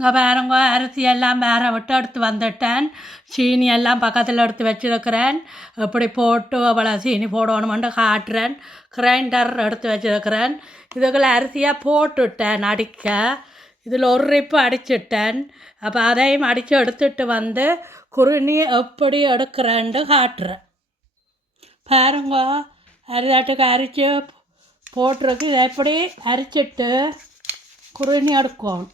இங்கே பாருங்க அரிசி எல்லாம் வேற விட்டு எடுத்து வந்துட்டேன். சீனி எல்லாம் பக்கத்தில் எடுத்து வச்சுருக்கிறேன். இப்படி போட்டு அவ்வளோ சீனி போடணுமென்று காட்டுறேன். கிரைண்டர் எடுத்து வச்சுருக்கிறேன். இதுக்குள்ள அரிசியாக போட்டுட்டேன் அடிக்க. இதில் ஒரு ரிப்பு அடிச்சிட்டேன். அப்போ அதையும் அடித்து எடுத்துட்டு வந்து குருணி எப்படி எடுக்கிறேன்ட்டு காட்டுறேன். பாருங்க அரிதாட்டுக்கு அரிச்சு போட்டிருக்கு. இதை எப்படி அரிச்சிட்டு குருணி எடுக்கணும்?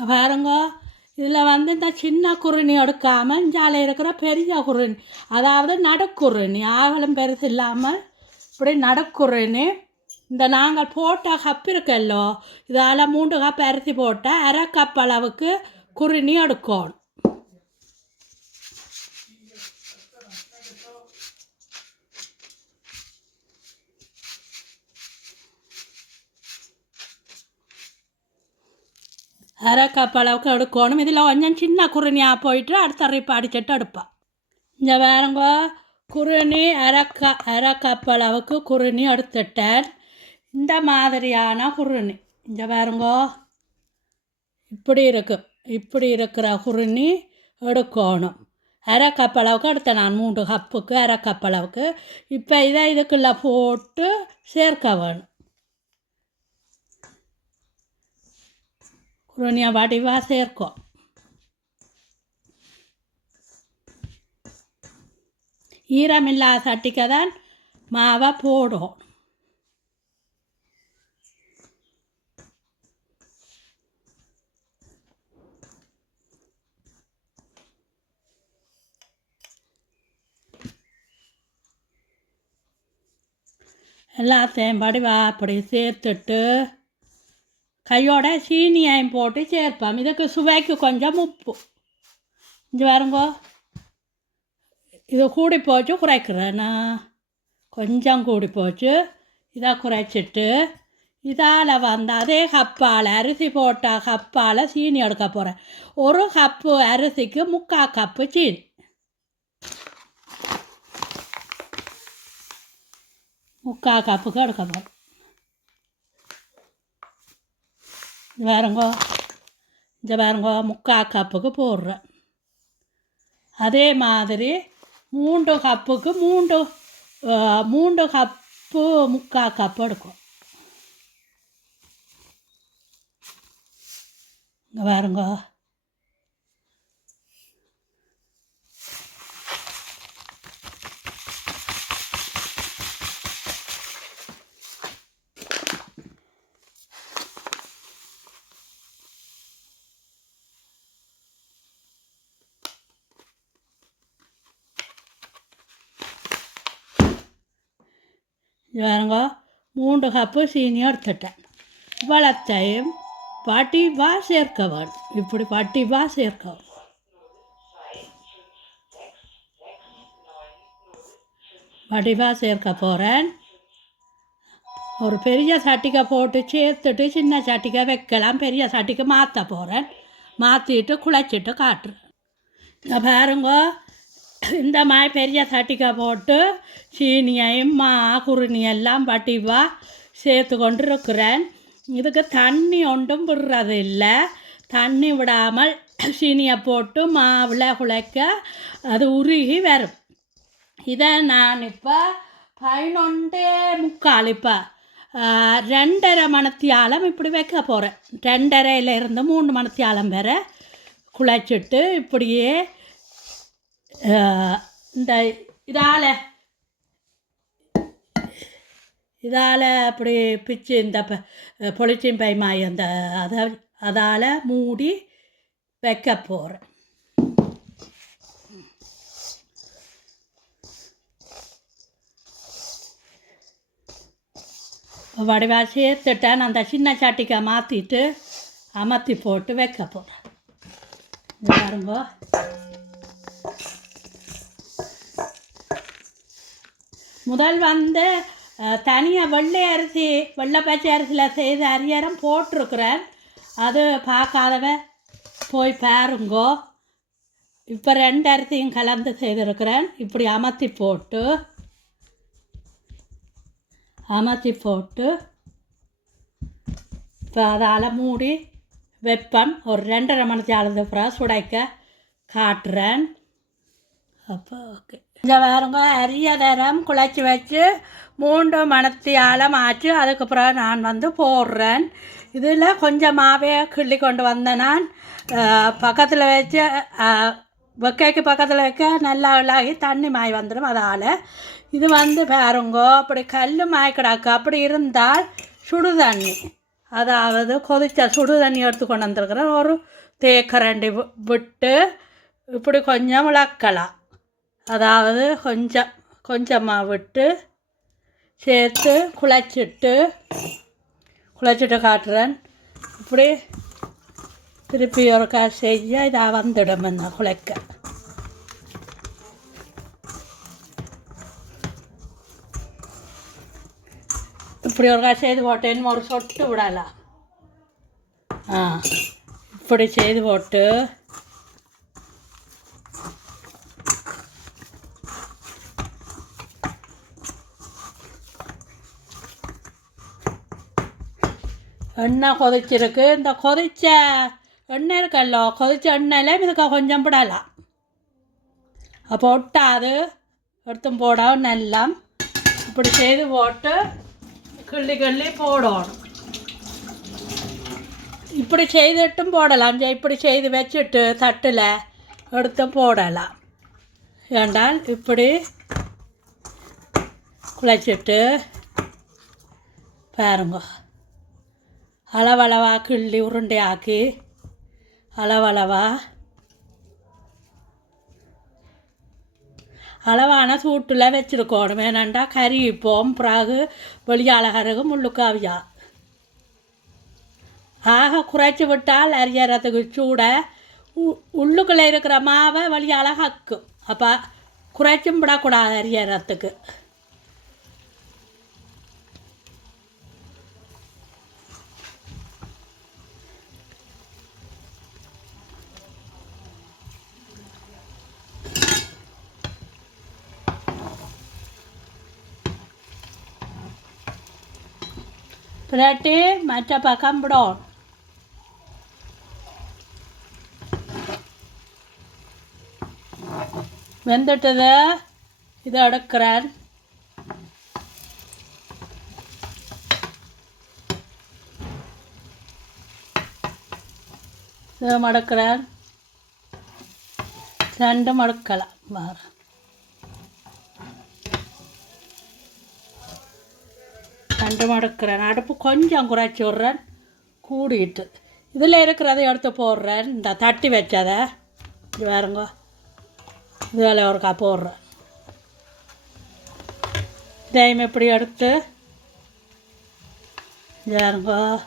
இங்க பாருங்க. இதில் வந்து இந்த சின்ன குருணி எடுக்காமல் இஞ்சால இருக்கிற பெரிய குருணி அதாவது நடக்குருணி ஆகலும் பெருசு இல்லாமல் இப்படி நடக்குருணி. இந்த நாங்கள் போட்ட கப் இருக்கல்லோ இதால் மூன்று கப் அரிசி போட்டால் அரை கப் அளவுக்கு குருணி எடுக்கணும். அரை கப் அளவுக்கு எடுக்கணும் இதில் கொஞ்சம் சின்ன குருணியாக போயிட்டு அடுத்த ரிப்பு அடிச்சிட்டு எடுப்பான் இங்கே வேறங்க குருணி அரை க அளவுக்கு குருணி எடுத்துட்டேன் இந்த மாதிரியான குருணி இங்கே பாருங்க இப்படி இருக்கு இப்படி இருக்கிற குருணி எடுக்கணும் அரை கப் அளவுக்கு எடுத்தேன் நான் மூன்று கப்புக்கு அரை கப் அளவுக்கு இப்போ இதை இதுக்குள்ளே போட்டு சேர்க்க வேணும் குருணியா வடிவாக சேர்க்கும் ஈரமில்லாத சட்டிக்கு தான் மாவை போடும் எல்லாத்தையும் வடிவா அப்படி சேர்த்துட்டு கையோட சீனியையும் போட்டு சேர்ப்போம் இதுக்கு சுவைக்கு கொஞ்சம் உப்பு இங்கே பாருங்கோ இது கூடி போச்சு குறைக்கிறேன் கொஞ்சம் கூடி போச்சு இதை குறைச்சிட்டு இதால் வந்து அதே கப்பால் அரிசி போட்ட கப்பால் சீனி எடுக்க போகிறேன் ஒரு கப்பு அரிசிக்கு முக்கால் கப்பு சீனி முக்கால் கப்புக்கு எடுக்க போகிறேன் பாருங்கோ இந்த பாருங்கோ முக்கால் கப்புக்கு போடுறேன். அதே மாதிரி மூன்று கப்புக்கு மூன்று மூன்று கப்பு முக்கால் கப்பு எடுக்கும். இங்கே பாருங்கோ இது பாருங்க மூன்று கப்பு சீனி எடுத்துட்டேன் இவ்வளத்தையும் வடிவாக சேர்க்க வேணும் இப்படி வடிவாக சேர்க்க வேணும் வடிவாக சேர்க்க போகிறேன் ஒரு பெரிய சட்டிக்கை போட்டு சேர்த்துட்டு சின்ன சட்டிக்கை வைக்கலாம். பெரிய சட்டிக்கு மாற்ற போகிறேன் மாற்றிட்டு குழைச்சிட்டு காட்டுறேன். இங்க பாருங்க இந்த மாதிரி பெரிய சட்டிக்கை போட்டு சீனியையும் மா குருணி எல்லாம் சேர்த்து கொண்டு இருக்கிறேன் இதுக்கு தண்ணி ஒன்றும் விடுறது இல்லை. தண்ணி விடாமல் சீனியை போட்டு மாவில் குழைக்க அது உருகி வரும். இதை நான் இப்போ பதினொன்றே முக்கால் இப்போ ரெண்டரை மணத்தியாலம் இப்படி வைக்க போகிறேன் ரெண்டரையிலேருந்து மூணு மணத்தியாலம் வரை குழைச்சிட்டு இப்படியே இந்த இதால். இதால் அப்படி பிச்சு இந்த ப- பொலித்தீன் பைமாய் அந்த அதை அதால் மூடி வைக்க போகிறேன் வடிவாக சேர்த்துட்டேன். அந்த சின்ன சட்டிக்கை மாற்றிட்டு அமர்த்தி போட்டு வைக்க போகிறேன் பாருங்க. முதல் வந்து தனியாக வெள்ளை அரிசி வெள்ளை பச்சை அரிசியில் செய்த அரியரம் போட்டிருக்கிறேன். அது பார்க்காதவ போய் பாருங்கோ. இப்போ ரெண்டு அரிசியும் கலந்து செய்திருக்கிறேன். இப்படி அமர்த்தி போட்டு அமர்த்தி போட்டு இப்போ அதால் மூடி வெப்பம் ஒரு ரெண்டரை மணிக்கு அளந்து அப்புறம் சுடைக்க காட்டுறேன். அப்போ ஓகே. இங்கே வேறுங்க அரிய நேரம் குழச்சி வச்சு மூன்று மணத்தி ஆழம் ஆச்சு அதுக்கப்புறம் நான் வந்து போடுறேன். இதில் கொஞ்சம் கிள்ளி கொண்டு வந்தேன் நான். பக்கத்தில் வச்சு வெக்கைக்கு பக்கத்தில் வைக்க நல்லா இளாகி தண்ணி மாய் வந்துடும் அதால். இது வந்து பாருங்கோ அப்படி கல் மாய் கிடக்கு. அப்படி இருந்தால் சுடு தண்ணி. அதாவது கொதிச்ச சுடு தண்ணி எடுத்து கொண்டு வந்திருக்கிறேன் ஒரு தேக்கரண்டி வி- விட்டு இப்படி கொஞ்சம் விளக்கலாம். அதாவது கொஞ்சம் கொஞ்சமாக விட்டு சேர்த்து குழச்சிட்டு குழச்சிட்டு காட்டுறேன். இப்படி திருப்பி ஒருக்கா செய்ய இதாக வந்துடும் இந்த குழைக்க. இப்படி ஒருக்கா செய்து போட்டேன்னு ஒரு சொட்டு விடலாம். ஆ இப்படி செய்து போட்டு எண்ணெய் கொதிச்சிருக்கு. இந்த கொதிச்ச எண்ணெய் இருக்கல்லோ கொதிச்ச எண்ணெயில் இதுக்கு கொஞ்சம் விடலாம் அப்போ ஒட்டாது. எடுத்தும் போடவும் நல்லா. இப்படி செய்து போட்டு கிள்ளி கிள்ளி போடணும். இப்படி செய்துட்டும் போடலாம். இப்படி செய்து வச்சுட்டு தட்டில் எடுத்து போடலாம். ஏண்டால் இப்படி குழைச்சிட்டு பாருங்க. அளவளவா கிள்ளி உருண்டையாக்கி அளவளவா அளவான சூட்டில் வச்சுருக்கணும் ஏனண்டா கறிப்போம் பிறகு வெளியாளகருக்கு முள்ளுக்காவியா ஆக குறைச்சி விட்டால் அரியறதுக்கு சூட உ- உள்ளுக்குள்ளே இருக்கிற மாவை வெளியால் ஹக்கும் அப்போ குறைச்சும் விடக்கூடாது அரியறதுக்கு பிறட்டி மற்ற பக்கம் விடும் வெந்துட்டது இதை எடுக்கிறேன் இதை மடக்கிறேன் ரெண்டு மடக்கலாம் வேறு ரெண்டு மடக்கிறேன் அடுப்பு கொஞ்சம் குறைச்சி விட்றேன். கூடிட்டு. இதில் இருக்கிறதை எடுத்து போடுறேன். இந்த தட்டி வச்சதை. இது வேறுங்க இதில் ஒருக்கா போடுறேன். இதையும் இப்படி எடுத்து. இது வேறுங்க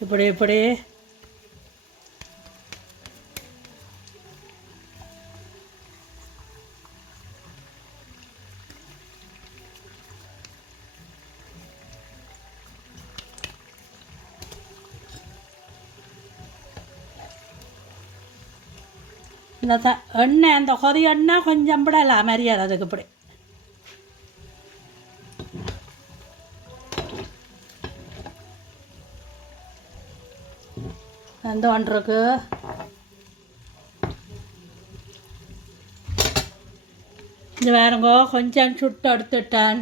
இப்படி இப்படி. இந்த த எண்ணெய் அந்த கொதி எண்ணெய் கொஞ்சம் விடலாம் மரியாதை அதுக்கு இப்படி எந்த ஒன்றுக்கு இது வேறுங்கோ கொஞ்சம் சுட்டு எடுத்துட்டேன்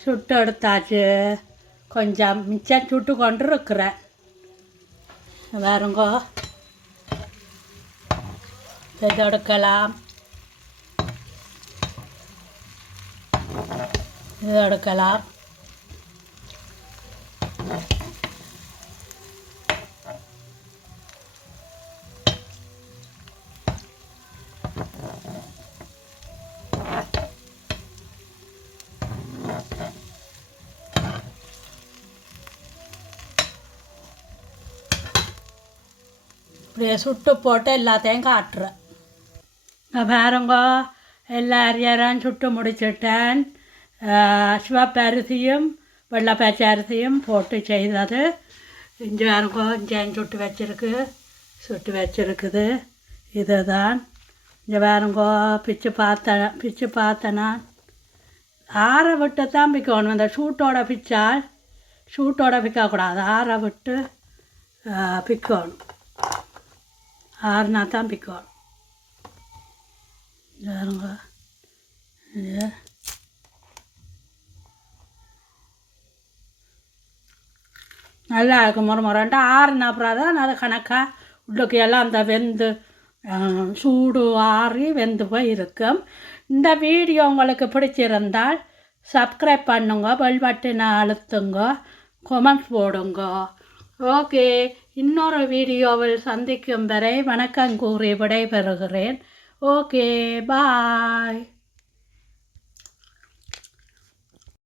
சுட்டு எடுத்தாச்சு கொஞ்சம் மிச்சம் சுட்டு கொண்டு இருக்கிறேன் வேறுங்கோ தொடுக்கலாம் இது எடுக்கலாம் இப்படியே சுட்டு போட்டு எல்லாத்தையும் காட்டுறேன் பாருங்க எல்லா அரியரும் சுட்டு முடிச்சிட்டேன். ஆஹ் சிவப்பு அரிசியும் வெள்ளை பச்சை அரிசியும் போட்டு செய்தது. இஞ்சி பாருங்க இஞ்சியும் சுட்டு வச்சிருக்கு. சுட்டு வச்சிருக்குது. இதுதான். இங்கே பாருங்க பிச்சு பார்த்த பிச்சு பார்த்தேனா. ஆற விட்டு தான் பிக்கணும். இந்த சூட்டோட பிச்சால் சூட்டோட பிக்கக்கூடாது. ஆற விட்டு பிக்கணும். ஆறுனா தான் பிக்கணும். யாருங்க இது நல்லா இருக்கும் முறை முறைன்ட்டு ஆறுனா அப்புறம் தான் அது கணக்காக உள்ளுக்கு எல்லாம் அந்த வெந்து சூடு ஆறி வெந்து போய் இருக்கும் இந்த வீடியோ உங்களுக்கு பிடிச்சிருந்தால் சப்ஸ்கிரைப் பண்ணுங்க பெல் பட்டனை அழுத்துங்க கொமெண்ட்ஸ் போடுங்க. ஓகே இன்னொரு வீடியோவில் சந்திக்கும் வரை வணக்கம் கூறி விடைபெறுகிறேன். Okay bye